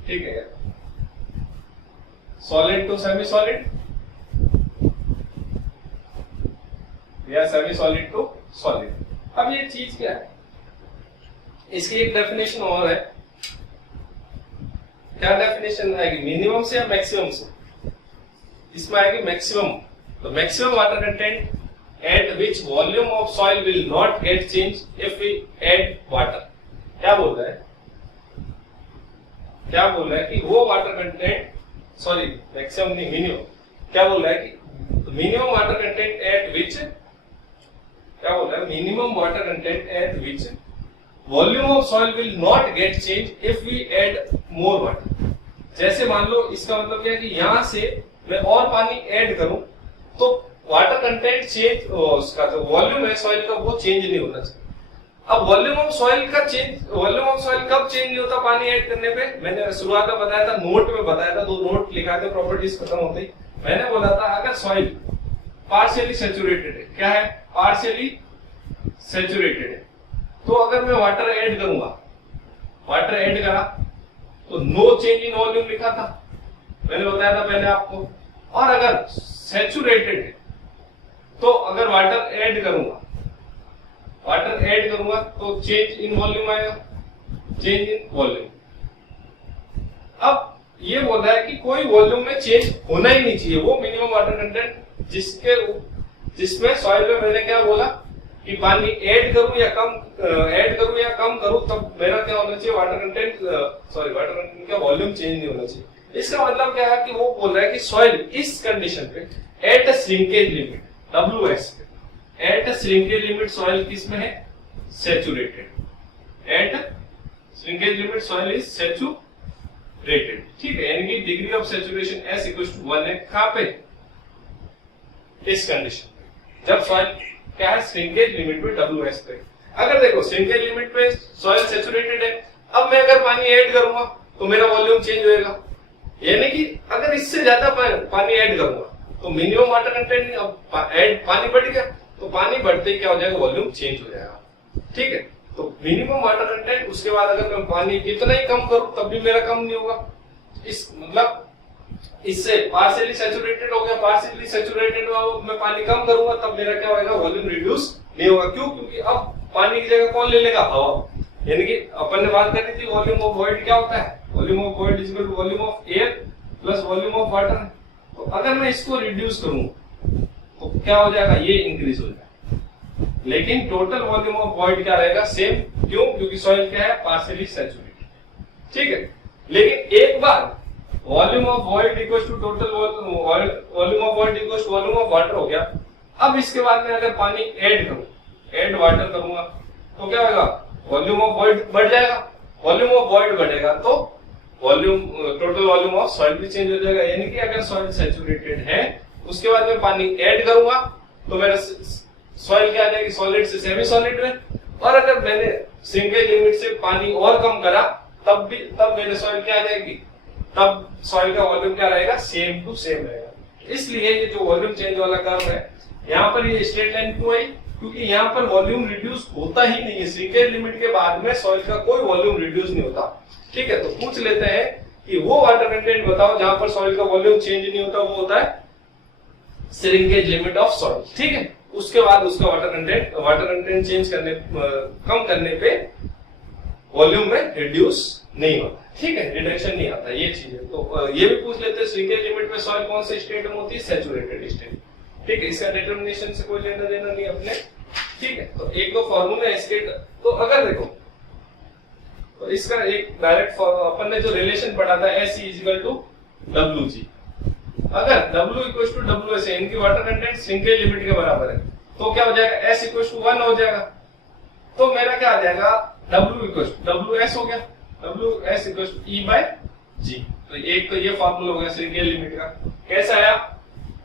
ठीक है, सॉलिड टू सेमी सॉलिड या सेमी सॉलिड टू सॉलिड। अब ये चीज क्या है, इसकी एक डेफिनेशन और है। क्या डेफिनेशन आएगी, मिनिमम से या मैक्सिमम से? इसमें आएगी मैक्सिमम। तो maximum water content at which volume of soil will not get change if we add water. क्या बोल रहा है, क्या बोल रहा है कि वो वाटर कंटेंट, सॉरी मैक्सिमम नहीं मिनिमम, क्या बोल रहा है कि minimum water content at which, क्या बोल रहा है, minimum water content at which volume of soil will not get change if we add more water. जैसे मान लो इसका मतलब क्या है कि यहां से मैं और पानी ऐड करूं तो वाटर कंटेंट चेंज, उसका जो वॉल्यूम है सॉइल का वो चेंज नहीं होना चाहिए। अब वॉल्यूम ऑफ सॉइल का चेंज, वॉल्यूम ऑफ सॉइल कब चेंज नहीं होता पानी ऐड करने पे? मैंने शुरुआत में बताया था, नोट में बताया था, 2 नोट लिखा थे प्रॉपर्टीज खत्म होते ही। मैंने बोला था अगर सॉइल पार्शियली सैचुरेटेड है, क्या है, पार्शियली सैचुरेटेड है, तो अगर मैं वाटर ऐड करूंगा, वाटर ऐड करा तो नो चेंज इन वॉल्यूम लिखा था, मैंने बताया था पहले आपको। और अगर सैचुरेटेड है तो अगर वाटर ऐड करूंगा, वाटर ऐड करूंगा तो चेंज इन वॉल्यूम आएगा, चेंज इन वॉल्यूम। अब ये बोल रहा है कि कोई वॉल्यूम में चेंज होना ही नहीं चाहिए, वो मिनिमम वाटर कंटेंट जिसमें सॉइल में मैंने क्या बोला कि पानी ऐड करूं या कम करूं तब मेरा क्या होना चाहिए, water content, sorry water content का वॉल्यूम चेंज नहीं होना चाहिए। इसका मतलब क्या है कि वो बोल रहा है कि सॉइल इस कंडीशन पे at a shrinkage limit WS पे, at a shrinkage limit soil किस में है, saturated. At shrinkage limit soil is saturated. ठीक है, यानी कि डिग्री ऑफ सैचुरेशन S = 1 है। कहां पे, इस कंडीशन पे, जब सॉइल क्या है, श्रिंकेज लिमिट में WS पे। अगर देखो श्रिंकेज लिमिट पे सॉइल सैचुरेटेड है, अब मैं अगर पानी ऐड करूंगा तो मेरा वॉल्यूम चेंज होएगा, यानी कि अगर इससे ज्यादा पानी ऐड करूंगा तो मिनिमम वाटर कंटेंट, अब ऐड पानी बढ़ गया तो पानी बढ़ते ही क्या हो जाएगा, वॉल्यूम चेंज हो जाएगा। ठीक है, तो मिनिमम वाटर कंटेंट, उसके बाद अगर मैं पानी कितना ही कम करूं तब भी मेरा कम नहीं होगा। इस मतलब इससे पार्शियली सैचुरेटेड हो गया, पार्शियली सैचुरेटेड हुआ, मैं पानी कम करूंगा तब मेरा क्या होगा, वॉल्यूम रिड्यूस नहीं होगा। क्यों? क्योंकि अब पानी की जगह कौन ले लेगा, हवा। यानी कि अपन ने बात करी थी वॉल्यूम ऑफ वॉइड क्या होता है, volume of void is equal to volume of air plus volume of water. तो अगर मैं इसको रिड्यूस करूं तो क्या हो जाएगा, ये इंक्रीज हो जाएगा, लेकिन टोटल वॉल्यूम ऑफ वॉइड क्या रहेगा, सेम। क्यों? क्योंकि सॉइल क्या है, पार्शियली सैचुरेटेड। ठीक है, लेकिन एक बार volume of void equal to total volume of void equal to volume of water हो गया। अब इसके बाद में अगर पानी ऐड करूं, ऐड वाटर करूंगा तो क्या होगा, वॉल्यूम ऑफ वॉइड बढ़ जाएगा। वॉल्यूम ऑफ वॉइड बढ़ेगा तो volume, total volume of soil भी चेंज हो जाएगा। यानी कि अगर सॉइल सैचुरेटेड है, उसके बाद में पानी ऐड करूंगा तो मेरा सॉइल क्या आ जाएगी, सॉलिड से सेमी सॉलिड में। और अगर मैंने श्रिंकेज लिमिट से पानी और कम करा तब मेरे सॉइल क्या आ जाएगी, तब सॉइल का वॉल्यूम क्या रहेगा, सेम टू सेम रहेगा। इसलिए ये जो वॉल्यूम चेंज वाला कर्व है, यहाँ पर ये स्ट्रेट लाइन क्यों आई, क्योंकि यहाँ पर वॉल्यूम रिड्यूस होता ही नहीं है। श्रिंकेज लिमिट के बाद में सॉइल का कोई वॉल्यूम रिड्यूस नहीं होता। ठीक है, तो पूछ लेते हैं कि वो वाटर कंटेंट बताओ जहां पर सॉइल का वॉल्यूम चेंज नहीं होता, वो होता है श्रिंकेज लिमिट ऑफ सॉइल। ठीक है, उसके बाद उसका वाटर कंटेंट चेंज करने, कम करने पे वॉल्यूम में रिड्यूस नहीं होता। ठीक है, रिडक्शन नहीं आता, ये चीज है। तो ये भी पूछ लेते हैं श्रिंकेज लिमिट में सॉइल कौन से स्टेट में होती है, सैचुरेटेड स्टेट। ठीक है, इसका डिटरमिनेशन से कोई लेना देना नहीं अपने। ठीक है, तो एक दो फॉर्मूला इसके, तो अगर देखो तो इसका एक डायरेक्ट अपन ने जो रिलेशन पढ़ा था, S इक्वल टू WG। अगर W इक्वल टू WS है, इनकी वाटर कंटेंट श्रिंकेज लिमिट के बराबर है, तो क्या हो जाएगा, S इक्वल टू 1 हो जाएगा। तो मेरा क्या आ जाएगा, W इक्वल टू WS हो गया, WS equal to E by G। तो एक तो ये फॉर्मूला हो गया श्रिंकेज लिमिट का। कैसा आया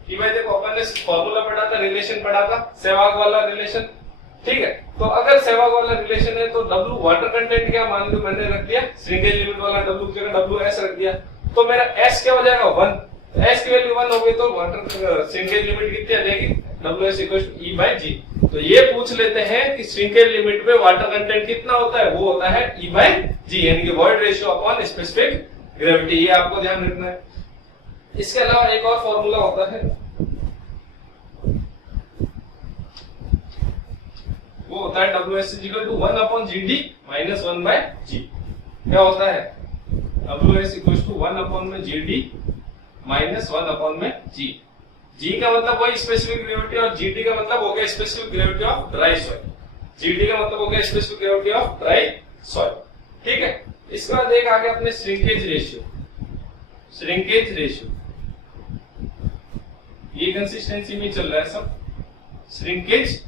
कि भाई देखो अपन ने फॉर्मूला पढ़ा था, रिलेशन पढ़ा था, सहवाग वाला रिलेशन। ठीक है, तो अगर सहवाग वाला रिलेशन है तो W वाटर कंटेंट क्या, मान लो मैंने रख दिया श्रिंकेज लिमिट वाला W की जगह WS रख दिया, तो मेरा S क्या हो जाएगा, 1। S की वैल्यू 1 हो गई तो वाटर श्रिंकेज लिमिट कितनी आ जाएगी, WS equal to E by G। तो ये पूछ लेते हैं कि श्रिंकेज लिमिट में वाटर कंटेंट कितना होता है, वो होता है E बाय G, यानी कि void ratio upon specific gravity. ये आपको ध्यान रखना है। इसके अलावा एक और फॉर्मूला होता है, वो होता है WS equal to 1 upon GD minus 1 by G। क्या होता है, WS इक्वल टू 1 अपॉन में GD माइनस 1 अपॉन में G। G का मतलब वही स्पेसिफिक ग्रेविटी और GD का मतलब हो गया specific gravity of dry soil. GD का मतलब हो गया specific gravity of dry soil. ठीक है, इसके बाद एक आगे अपने श्रिंकेज रेशियो। श्रिंकेज रेशियो ये कंसिस्टेंसी में चल रहा है सब, श्रिंकेज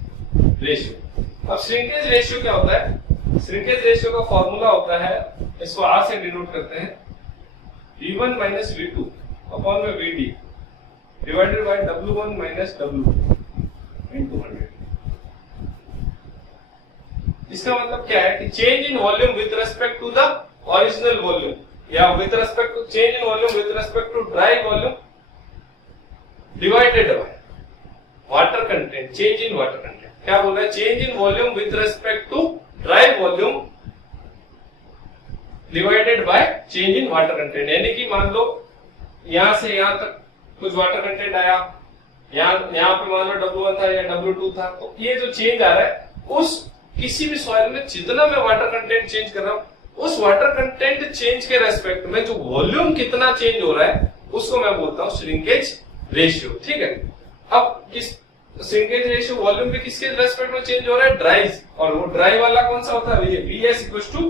रेशियो। अब श्रिंकेज रेशियो क्या होता है, श्रिंकेज रेशियो का फॉर्मूला होता है, इसको R से डिनोट करते हैं, V1 माइनस V2 अपॉन में VD divided by W1 minus W2 into 100। इसका मतलब क्या है कि change in volume with respect to the original volume, या with respect to change in volume with respect to dry volume divided by water content, change in water content. क्या बोल रहा है, change in volume with respect to dry volume divided by change in water content. यानी कि मान लो यहां से यहां तक कुछ वाटर कंटेंट आया, यहाँ पे मान लो W1 था या W2 था, तो ये जो चेंज आ रहा है, उस किसी भी सॉइल में जितना मैं वाटर कंटेंट चेंज कर रहा हूं, उस वाटर कंटेंट चेंज के रेस्पेक्ट में जो वॉल्यूम कितना चेंज हो रहा है, उसको मैं बोलता हूं श्रिंकेज रेशियो। ठीक है, अब किस श्रिंकेज रेशियो वॉल्यूम पे किसके रेस्पेक्ट में चेंज हो रहा है, ड्राइज, और वो ड्राई वाला कौन सा होता है, ये VS इक्वल टू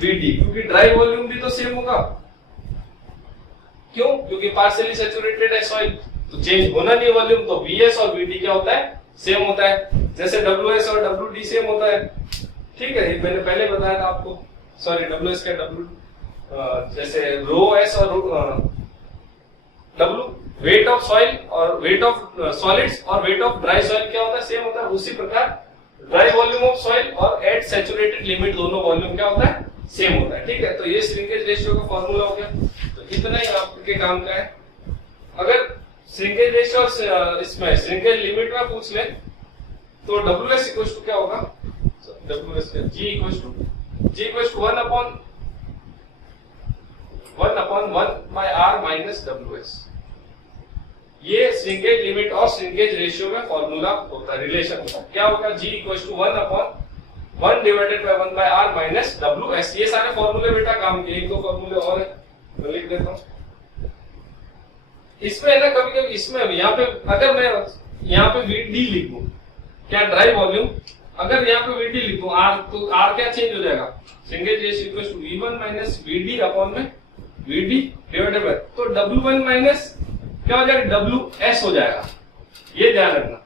VD, क्योंकि ड्राई वॉल्यूम भी तो सेम होगा। क्यों? क्योंकि पार्शियली सैचुरेटेड है सॉइल, तो चेंज होना नहीं वॉल्यूम, तो VS और VD क्या होता है, सेम होता है। जैसे WS और WD सेम होता है। ठीक है, मैंने पहले बताया था आपको, सॉरी WS का W, जैसे रो S और W वेट ऑफ सॉइल और वेट ऑफ सॉलिड्स और वेट ऑफ ड्राई सॉइल क्या होता है, सेम होता है। उसी प्रकार ड्राई वॉल्यूम ऑफ सॉइल और एट सैचुरेटेड लिमिट दोनों वॉल्यूम क्या होता है, सेम होता है। ठीक है, तो ये श्रिंकेज रेशियो का फॉर्मूला हो गया। तो इतना ही आपके काम का है। अगर श्रिंकेज रेशियो और इसमें श्रिंकेज लिमिट में पूछ ले तो WS इक्वल टू क्या होगा, WS G equal to 1/1 by R minus WS। ये श्रिंकेज लिमिट और श्रिंकेज रेशियो में फॉर्मूला होता है, रिलेशन होता है। क्या होगा, G equal to 1/1 divided by 1 by R minus WS। ये सारे फॉर्मूले बेटा काम के, एक दो फॉर्मूले और है, मैं लिख देता हूं। इसमें ना कभी कभी इसमें यहाँ पे अगर मैं यहाँ पे VD लिख दूं, क्या ड्राई वॉल्यूम, अगर यहाँ पे VD लिख दूं R, तो R क्या चेंज हो जाएगा, shrinkage ratio equal to V1 minus VD upon में VD डिवाइडेड बाय, तो W1 माइनस क्या हो जाएगा, WS हो जाएगा। ये ध्यान रखना।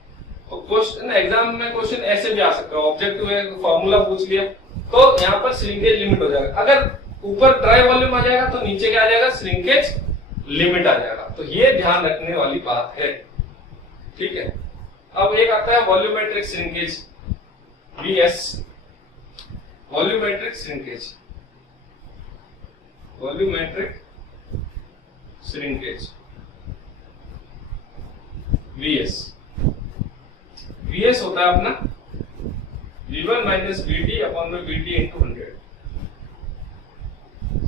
तो क्वेश्चन एग्जाम में क्वेश्चन ऐसे भी आ सकता है, ऑब्जेक्टिव में फॉर्मूला पूछ लिया तो यहाँ पर श्रिंकेज लिमिट हो जाएगा। अगर ऊपर ड्राई वॉल्यूम आ जाएगा तो नीचे क्या आ जाएगा, श्रिंकेज लिमिट आ जाएगा। तो ये ध्यान रखने वाली बात है। ठीक है, अब एक आता है volumetric shrinkage, VS, volumetric shrinkage, volumetric shrinkage VS होता है अपना V1 माइनस VD अपॉन में VD into 100।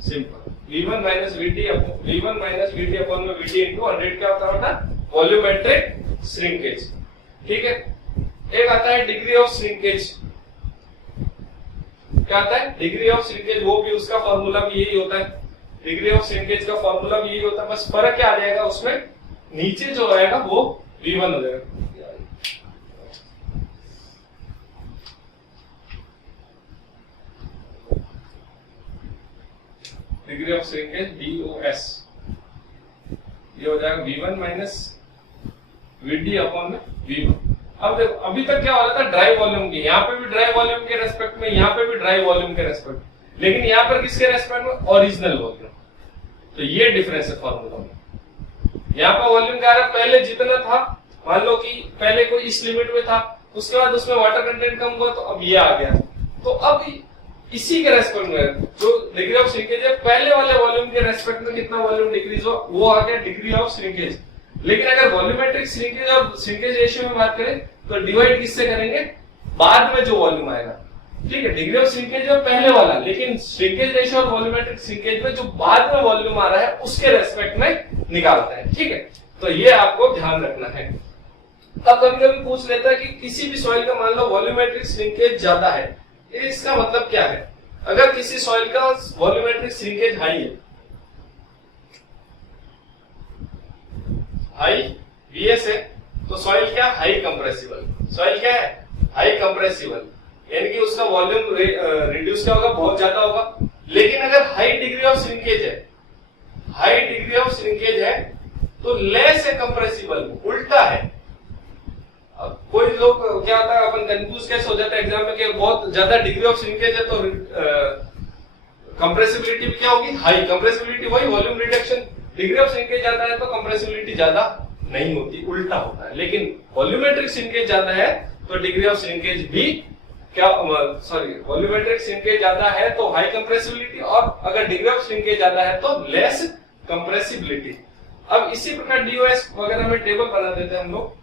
Simple, V1 minus VD upon में VD इंटू 100 क्या होता है, वॉल्यूमेट्रिक श्रिंकेज। ठीक है, एक आता है डिग्री ऑफ श्रिंकेज। क्या आता है, डिग्री ऑफ श्रिंकेज, वो भी उसका फॉर्मूला भी यही होता है। डिग्री ऑफ श्रिंकेज का फॉर्मूला भी यही होता है, बस फर्क क्या आ जाएगा उसमें, नीचे जो आएगा वो V1 हो जाएगा। डिग्री ऑफ श्रिंकेज DOS, ये हो जाएगा V1 माइनस VD अपॉन में V1। अब देखो, अभी तक क्या हो रहा था, ड्राई वॉल्यूम की, यहाँ पे भी ड्राई वॉल्यूम के रेस्पेक्ट में, यहाँ पे भी ड्राई वॉल्यूम के रेस्पेक्ट, लेकिन यहाँ पर किसके रेस्पेक्ट में, ओरिजिनल वॉल्यूम। तो ये डिफरेंस है फॉर्मूला में। यहाँ पर वॉल्यूम क्या रहा, पहले जितना था, मान लो कि पहले कोई इस लिमिट में था, उसके बाद उसमें वाटर कंटेंट कम हुआ तो अब ये आ गया। तो अब इसी के रेस्पेक्ट में जो डिग्री ऑफ श्रिंकेज है, पहले वाले वॉल्यूम के रेस्पेक्ट में कितना वॉल्यूम डिक्रीज हो, वो आ गया डिग्री ऑफ श्रिंकेज। लेकिन अगर वॉल्यूमेट्रिक श्रिंकेज और श्रिंकेज रेशियो में बात करें तो डिवाइड किससे करेंगे, बाद में जो वॉल्यूम आएगा। ठीक है, डिग्री ऑफ श्रिंकेज है पहले वाला, लेकिन श्रिंकेज रेशियो और वॉल्यूमेट्रिक श्रिंकेज में जो बाद में वॉल्यूम आ रहा है उसके रेस्पेक्ट में निकालता है। ठीक है, तो ये आपको ध्यान रखना है। अब कभी कभी पूछ लेता है कि किसी भी सॉइल का मान लो वॉल्यूमेट्रिक श्रिंकेज ज्यादा है, इसका मतलब क्या है। अगर किसी सॉइल का वॉल्यूमेट्रिक श्रिंकेज हाई है, हाई VS है, तो सॉइल क्या, हाई कंप्रेसिबल। सॉइल क्या है, हाई कंप्रेसिबल, यानी कि उसका वॉल्यूम रिड्यूस क्या होगा, बहुत ज्यादा होगा। लेकिन अगर हाई डिग्री ऑफ श्रिंकेज है, हाई डिग्री ऑफ श्रिंकेज है तो लेस है कंप्रेसिबल, उल्टा है। अब कोई लोग क्या होता है, अपन कंफ्यूज कैसे हो जाता है एग्जाम में कि बहुत ज्यादा डिग्री ऑफ श्रिंकेज है तो कंप्रेसिबिलिटी भी क्या होगी, हाई। कंप्रेसिबिलिटी वही volume reduction, degree of shrinkage ज्यादा है तो कंप्रेसिबिलिटी ज्यादा नहीं होती, उल्टा होता है। लेकिन वॉल्यूमेट्रिक श्रिंकेज ज्यादा है तो डिग्री ऑफ श्रिंकेज भी क्या, सॉरी, वॉल्यूमेट्रिक श्रिंकेज ज्यादा है तो हाई कंप्रेसिबिलिटी, और अगर डिग्री ऑफ श्रिंकेज ज्यादा है तो लेस कंप्रेसिबिलिटी। अब इसी प्रकार DOS वगैरह में टेबल बना देते हैं हम लोग,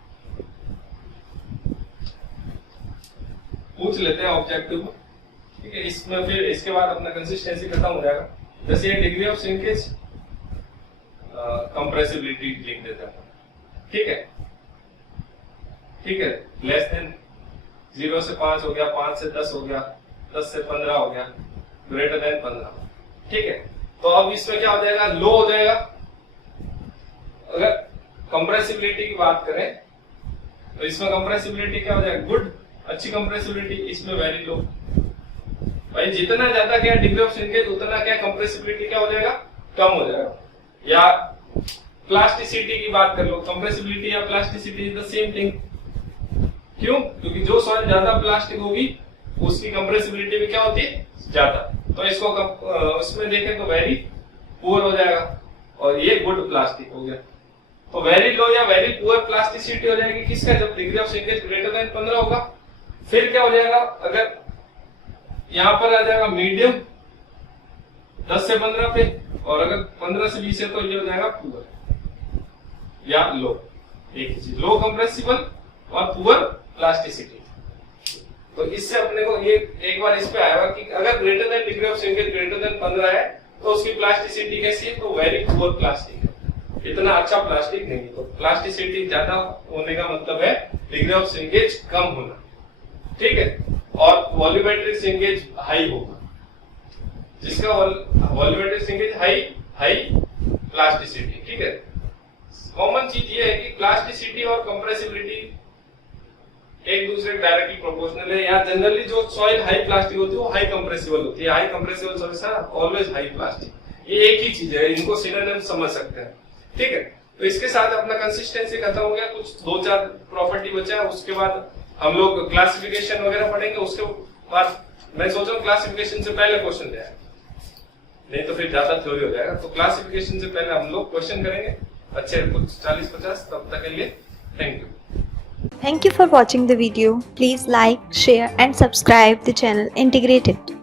पूछ लेते हैं ऑब्जेक्टिव में। ठीक है, इसमें फिर इसके बाद अपना कंसिस्टेंसी खत्म हो जाएगा। जैसे ये डिग्री ऑफ श्रिंकेज, कंप्रेसिबिलिटी लिख देते हैं। ठीक है, ठीक है, लेस देन 0 से 5 हो गया, 5 से 10 हो गया, 10 से 15 हो गया, ग्रेटर देन 15। ठीक है, तो अब इसमें क्या हो जाएगा, लो हो जाएगा। अगर कंप्रेसिबिलिटी की बात करें तो इसमें कंप्रेसिबिलिटी क्या हो जाएगा, गुड, अच्छी कंप्रेसिबिलिटी, इसमें वेरी लो। भाई जितना ज्यादा क्या डिग्री ऑफ श्रिंकेज उतना क्या कंप्रेसिबिलिटी क्या हो जाएगा, कम हो जाएगा। या प्लास्टिसिटी की बात कर लो, कंप्रेसिबिलिटी या plasticity is the same thing. क्यों, क्योंकि जो सॉइल ज्यादा प्लास्टिक होगी उसकी कंप्रेसिबिलिटी भी क्या होती है, ज्यादा। तो इसको उसमें देखें तो वेरी पुअर हो जाएगा, और ये गुड प्लास्टिक हो गया। तो वेरी लो या वेरी पुअर प्लास्टिसिटी हो जाएगी किसका, जब degree of shrinkage greater than 15 होगा। फिर क्या हो जाएगा, अगर यहाँ पर आ जाएगा मीडियम 10 से 15 पे, और अगर 15 से 20 है तो ये हो जाएगा पुअर या लो। एक ही चीज, लो कंप्रेसिबल और पुअर प्लास्टिसिटी। तो इससे अपने को ये एक बार इस पे आएगा कि अगर greater than degree of shrinkage greater than 15 है तो उसकी प्लास्टिसिटी कैसी है, तो वेरी पुअर प्लास्टिक है, इतना अच्छा प्लास्टिक नहीं। तो प्लास्टिसिटी ज्यादा होने का मतलब है डिग्री ऑफ श्रिंकेज कम होना, ठीक है। और वॉल्यूमेट्रिक श्रिंकेज हाई होगा, जिसका वॉल्यूमेट्रिक श्रिंकेज हाई प्लास्टिसिटी, ठीक है। कॉमन चीज ये है कि प्लास्टिसिटी और कंप्रेसिबिलिटी एक दूसरे के डायरेक्टली प्रोपोर्शनल है। यहाँ जनरली जो सॉइल हाई प्लास्टिक होती है वो हाई कंप्रेसिबल होती है, high compressible soils are always high plastic, ये एक ही चीज है, इनको सिनोनिम समझ सकते हैं, ठीक है। तो इसके साथ अपना कंसिस्टेंसी खत्म हो गया, कुछ 2-4 प्रॉपर्टी बचा है, उसके बाद हम लोग क्लासिफिकेशन वगैरह पढ़ेंगे। उसके बाद मैं सोच रहा हूँ क्लासिफिकेशन से पहले क्वेश्चन ले आए, नहीं तो फिर ज्यादा थ्योरी हो जाएगा। तो क्लासिफिकेशन से पहले हम लोग क्वेश्चन करेंगे अच्छे कुछ 40-50। तब तक के लिए thank you. Thank you for watching the video. Please like, share and subscribe the channel Integrated.